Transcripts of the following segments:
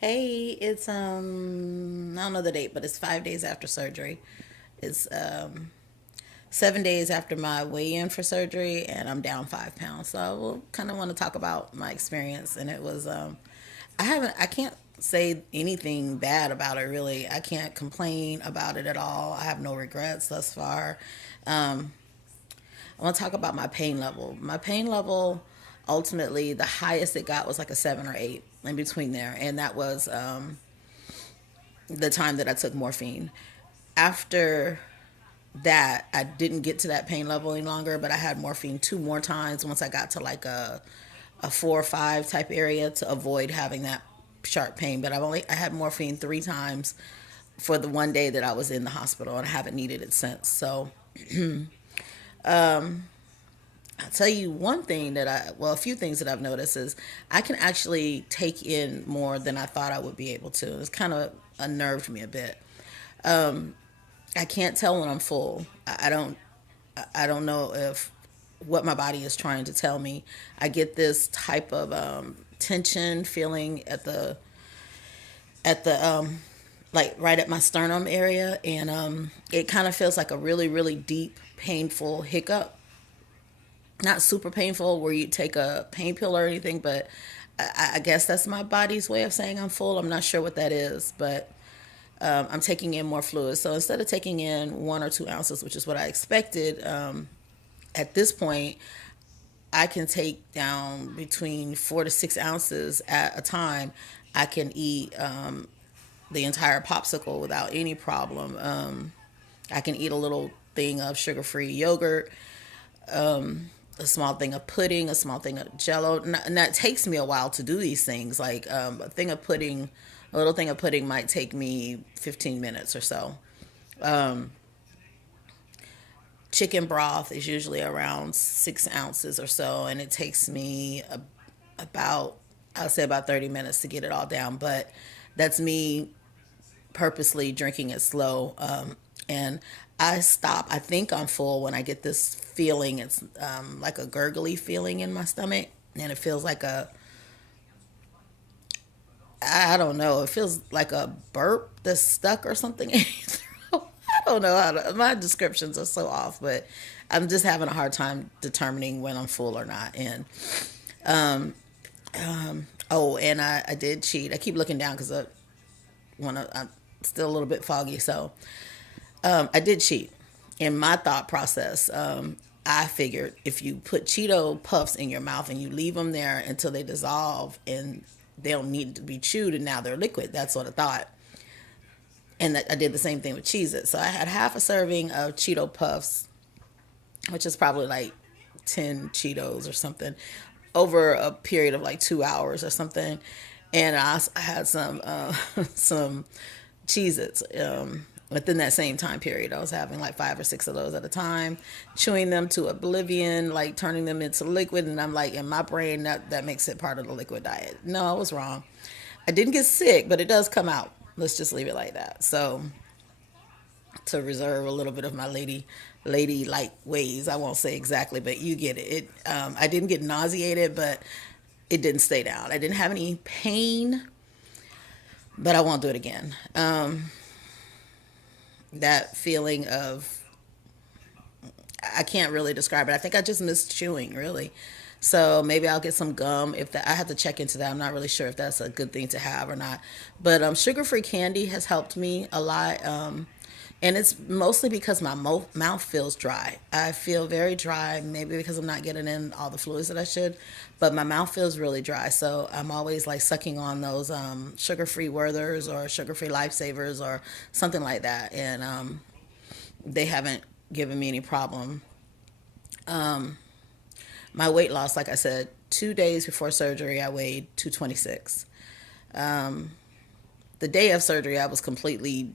Hey, it's I don't know the date, but it's 5 days after surgery. It's 7 days after my weigh-in for surgery, and I'm down 5 pounds. So I will kind of want to talk about my experience, and it was I can't say anything bad about it really. I can't complain about it at all. I have no regrets thus far. Um, I want to talk about my pain level. My pain level, ultimately, the highest it got was like a 7 or 8 in between there, and that was the time that I took morphine. After that, I didn't get to that pain level any longer, but I had morphine two more times once I got to like a 4 or 5 type area to avoid having that sharp pain. But I had morphine 3 times for the one day that I was in the hospital, and I haven't needed it since. So I'll tell you one thing a few things that I've noticed is I can actually take in more than I thought I would be able to. It's kind of unnerved me a bit. I can't tell when I'm full. I don't know if what my body is trying to tell me. I get this type of tension feeling at the like right at my sternum area, and it kind of feels like a really really deep painful hiccup. Not super painful where you take a pain pill or anything, but I guess that's my body's way of saying I'm full. I'm not sure what that is, but I'm taking in more fluid. So instead of taking in 1 or 2 ounces, which is what I expected, at this point, I can take down between 4 to 6 ounces at a time. I can eat the entire popsicle without any problem. I can eat a little thing of sugar free yogurt, a small thing of pudding, a small thing of jello. And that takes me a while to do these things. Like a little thing of pudding might take me 15 minutes or so. Chicken broth is usually around 6 ounces or so, and it takes me about, I'll say about 30 minutes to get it all down. But that's me purposely drinking it slow. And I stop. I think I'm full when I get this feeling. It's like a gurgly feeling in my stomach, and it feels like I don't know. It feels like a burp that's stuck or something in your throat. I don't know my descriptions are so off, but I'm just having a hard time determining when I'm full or not. And oh, and I did cheat. I keep looking down because I'm still a little bit foggy. So I did cheat. In my thought process, I figured if you put Cheeto puffs in your mouth and you leave them there until they dissolve and they don't need to be chewed and now they're liquid, that's what I thought. And that I did the same thing with Cheez-It. So I had half a serving of Cheeto puffs, which is probably like 10 Cheetos or something, over a period of like 2 hours or something. And I had some some Cheez-Its within that same time period. I was having like 5 or 6 of those at a time, chewing them to oblivion, like turning them into liquid. And I'm like, in my brain, that makes it part of the liquid diet. No, I was wrong. I didn't get sick, but it does come out. Let's just leave it like that. So to reserve a little bit of my lady like ways, I won't say exactly, but you get it. I didn't get nauseated, but it didn't stay down. I didn't have any pain, but I won't do it again. That feeling of, I can't really describe it. I think I just miss chewing, really. So maybe I'll get some gum. If that, I have to check into that. I'm not really sure if that's a good thing to have or not. But sugar-free candy has helped me a lot. And it's mostly because my mouth feels dry. I feel very dry, maybe because I'm not getting in all the fluids that I should, but my mouth feels really dry. So I'm always like sucking on those sugar-free Werthers or sugar-free Lifesavers or something like that, and they haven't given me any problem. My weight loss, like I said, 2 days before surgery, I weighed 226. The day of surgery, I was completely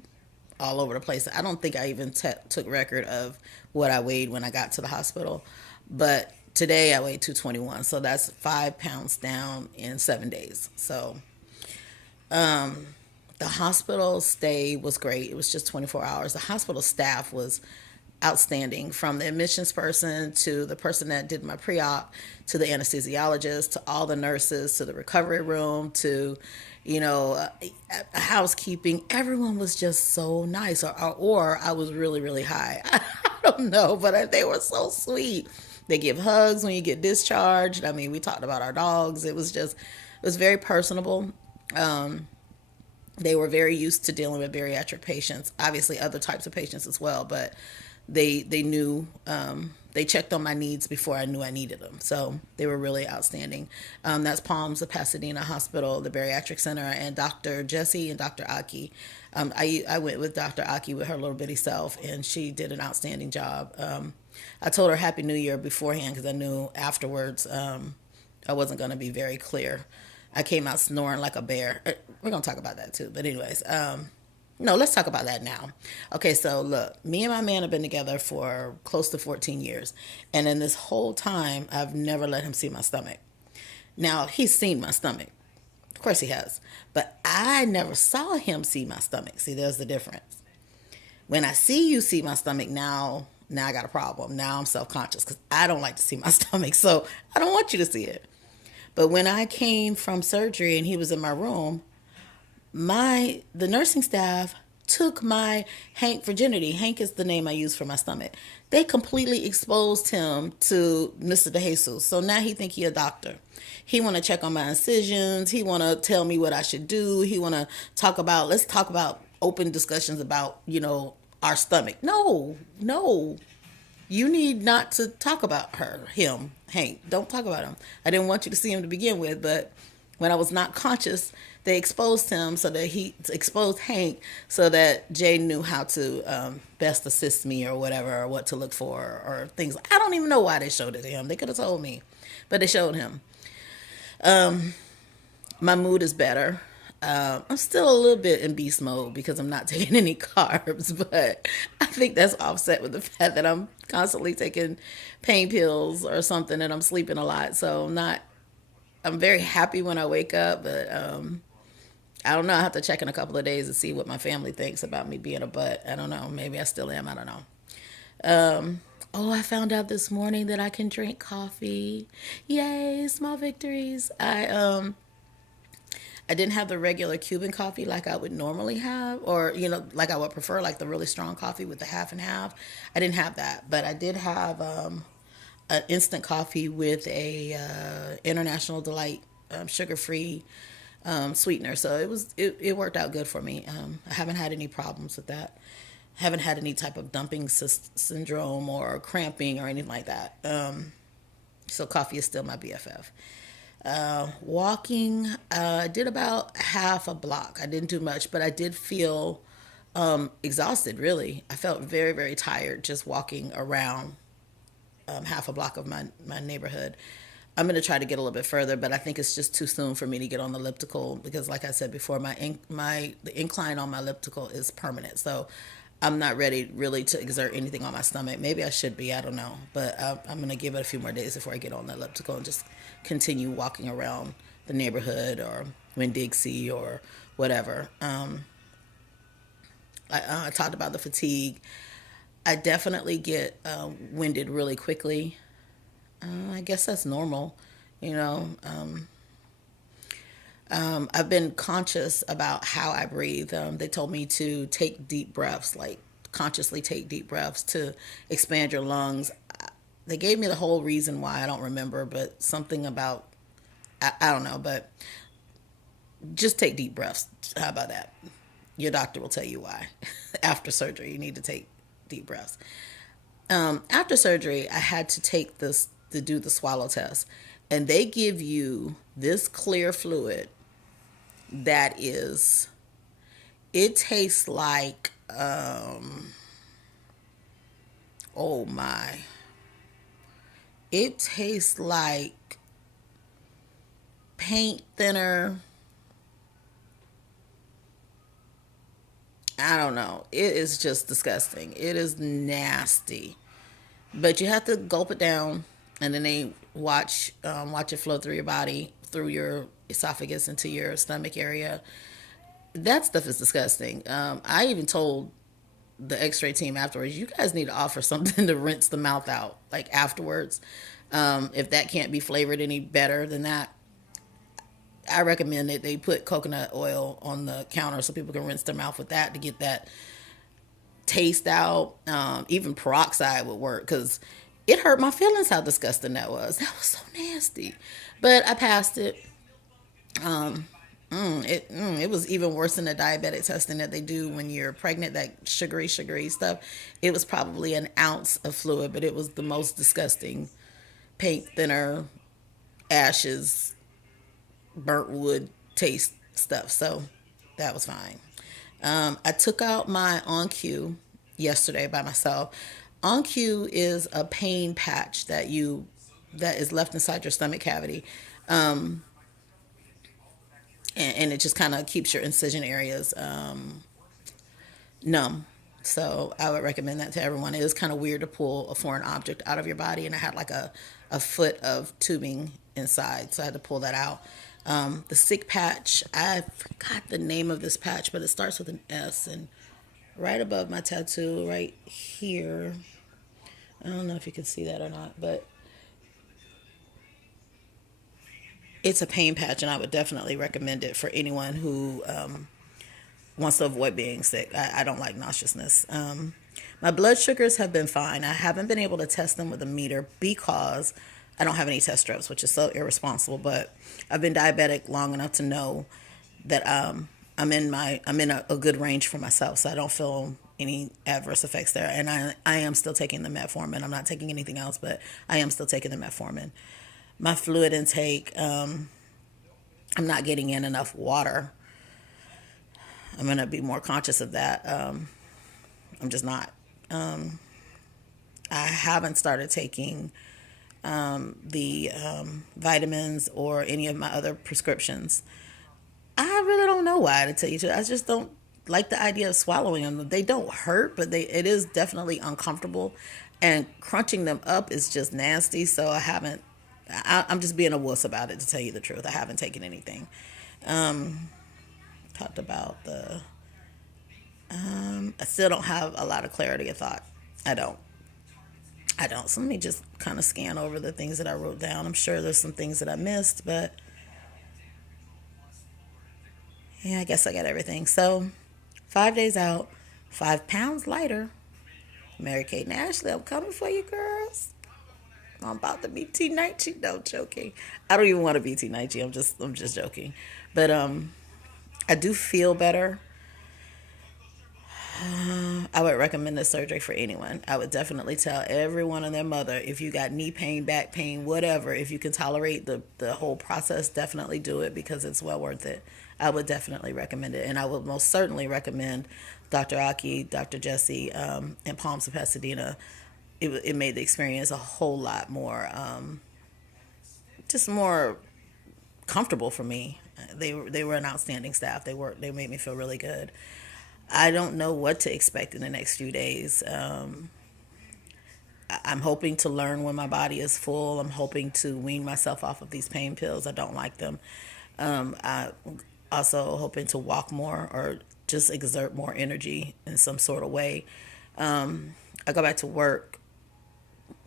all over the place. I don't think I even took record of what I weighed when I got to the hospital. But today I weighed 221. So that's 5 pounds down in 7 days. So the hospital stay was great. It was just 24 hours. The hospital staff was outstanding, from the admissions person to the person that did my pre-op to the anesthesiologist to all the nurses to the recovery room to, you know, housekeeping. Everyone was just so nice, or I was really, really high. I don't know, but they were so sweet. They give hugs when you get discharged. I mean, we talked about our dogs. It was very personable. They were very used to dealing with bariatric patients, obviously other types of patients as well, but they knew, they checked on my needs before I knew I needed them. So they were really outstanding. That's Palms of Pasadena Hospital, the Bariatric Center, and Dr. Jesse and Dr. Aki. I went with Dr. Aki with her little bitty self, and she did an outstanding job. I told her Happy New Year beforehand because I knew afterwards I wasn't going to be very clear. I came out snoring like a bear. We're going to talk about that too. But anyways, no, let's talk about that now. Okay, so look, me and my man have been together for close to 14 years. And in this whole time, I've never let him see my stomach. Now, he's seen my stomach. Of course he has. But I never saw him see my stomach. See, there's the difference. When I see you see my stomach now I got a problem. Now I'm self-conscious because I don't like to see my stomach. So I don't want you to see it. But when I came from surgery and he was in my room, the nursing staff took my Hank virginity. Hank is the name I use for my stomach. They completely exposed him to Mr. DeJesus. So now he think he a doctor. He want to check on my incisions. He want to tell me what I should do. He want to let's talk about open discussions about, our stomach. No. You need not to talk about him, Hank. Don't talk about him. I didn't want you to see him to begin with, but when I was not conscious, they exposed him he exposed Hank so that Jay knew how to best assist me or whatever, or what to look for or things. I don't even know why they showed it to him. They could have told me, but they showed him. My mood is better. I'm still a little bit in beast mode because I'm not taking any carbs, but I think that's offset with the fact that I'm constantly taking pain pills or something and I'm sleeping a lot. So I'm very happy when I wake up, but I don't know. I have to check in a couple of days to see what my family thinks about me being a butt. I don't know. Maybe I still am. I don't know. I found out this morning that I can drink coffee. Yay, small victories. I didn't have the regular Cuban coffee like I would normally have, or, like I would prefer, like the really strong coffee with the half and half. I didn't have that, but I did have an instant coffee with a International Delight sugar-free sweetener. So it worked out good for me. I haven't had any problems with that. Haven't had any type of dumping syndrome or cramping or anything like that. So coffee is still my BFF. Walking, I did about half a block. I didn't do much, but I did feel exhausted, really. I felt very, very tired just walking around half a block of my neighborhood. I'm going to try to get a little bit further, but I think it's just too soon for me to get on the elliptical because, like I said before, the incline on my elliptical is permanent. So I'm not ready really to exert anything on my stomach. Maybe I should be, I don't know. But I'm going to give it a few more days before I get on the elliptical and just continue walking around the neighborhood or Winn-Dixie or whatever. I talked about the fatigue. I definitely get winded really quickly. I guess that's normal, I've been conscious about how I breathe. They told me to take deep breaths, like consciously take deep breaths to expand your lungs. They gave me the whole reason why, I don't remember, but something about, I don't know, but just take deep breaths. How about that? Your doctor will tell you why. After surgery, you need to take deep breaths. After surgery, I had to do the swallow test. And they give you this clear fluid that it tastes like, it tastes like paint thinner. I don't know. It is just disgusting. It is nasty. But you have to gulp it down, and then they watch it flow through your body, through your esophagus into your stomach area. That stuff is disgusting. I even told the X-ray team afterwards, you guys need to offer something to rinse the mouth out like afterwards. If that can't be flavored any better than that, I recommend that they put coconut oil on the counter so people can rinse their mouth with that to get that taste out. Even peroxide would work because it hurt my feelings how disgusting that was. That was so nasty. But I passed it. It was even worse than the diabetic testing that they do when you're pregnant, that sugary stuff. It was probably an ounce of fluid, but it was the most disgusting paint thinner, ashes, burnt wood taste stuff. So that was fine. I took out my On Q yesterday by myself. On Q is a pain patch that is left inside your stomach cavity, and it just kind of keeps your incision areas numb. So I would recommend that to everyone. It is kind of weird to pull a foreign object out of your body, and I had like a foot of tubing inside, so I had to pull that out. The sick patch, I forgot the name of this patch, but it starts with an S, and right above my tattoo, right here, I don't know if you can see that or not, but it's a pain patch, and I would definitely recommend it for anyone who wants to avoid being sick. I don't like nauseousness. My blood sugars have been fine. I haven't been able to test them with a meter because I don't have any test strips, which is so irresponsible. But I've been diabetic long enough to know that I'm in a good range for myself, so I don't feel any adverse effects there. And I am still taking the metformin. I'm not taking anything else, but I am still taking the metformin. My fluid intake, I'm not getting in enough water. I'm going to be more conscious of that. I'm just not. I haven't started taking the vitamins or any of my other prescriptions. I really don't know why, to tell you the truth. I just don't like the idea of swallowing them. They don't hurt, but it is definitely uncomfortable. And crunching them up is just nasty. So I'm just being a wuss about it, to tell you the truth. I haven't taken anything. Talked about I still don't have a lot of clarity of thought. I don't. So let me just kind of scan over the things that I wrote down. I'm sure there's some things that I missed, but yeah, I guess I got everything. So 5 days out, 5 pounds lighter. Mary Kate and Ashley, I'm coming for you, girls. I'm about to be T19. No, I'm joking. I don't even want to be T19. I'm just joking. But I do feel better. I would recommend this surgery for anyone. I would definitely tell everyone and their mother, if you got knee pain, back pain, whatever, if you can tolerate the whole process, definitely do it because it's well worth it. I would definitely recommend it. And I would most certainly recommend Dr. Aki, Dr. Jesse, and Palms of Pasadena. It made the experience a whole lot more, just more comfortable for me. They were an outstanding staff. They made me feel really good. I don't know what to expect in the next few days. I'm hoping to learn when my body is full. I'm hoping to wean myself off of these pain pills. I don't like them. I also hoping to walk more or just exert more energy in some sort of way. I go back to work.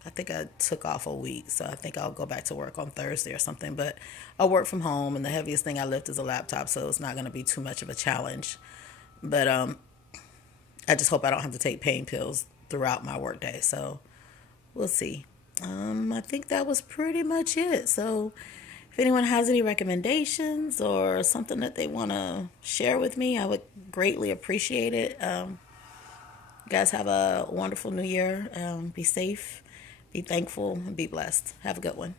I think I took off a week, so I think I'll go back to work on Thursday or something. But I'll work from home, and the heaviest thing I lift is a laptop, so it's not going to be too much of a challenge. But I just hope I don't have to take pain pills throughout my workday. So we'll see. I think that was pretty much it. So if anyone has any recommendations or something that they want to share with me, I would greatly appreciate it. You guys have a wonderful new year. Be safe, be thankful, and be blessed. Have a good one.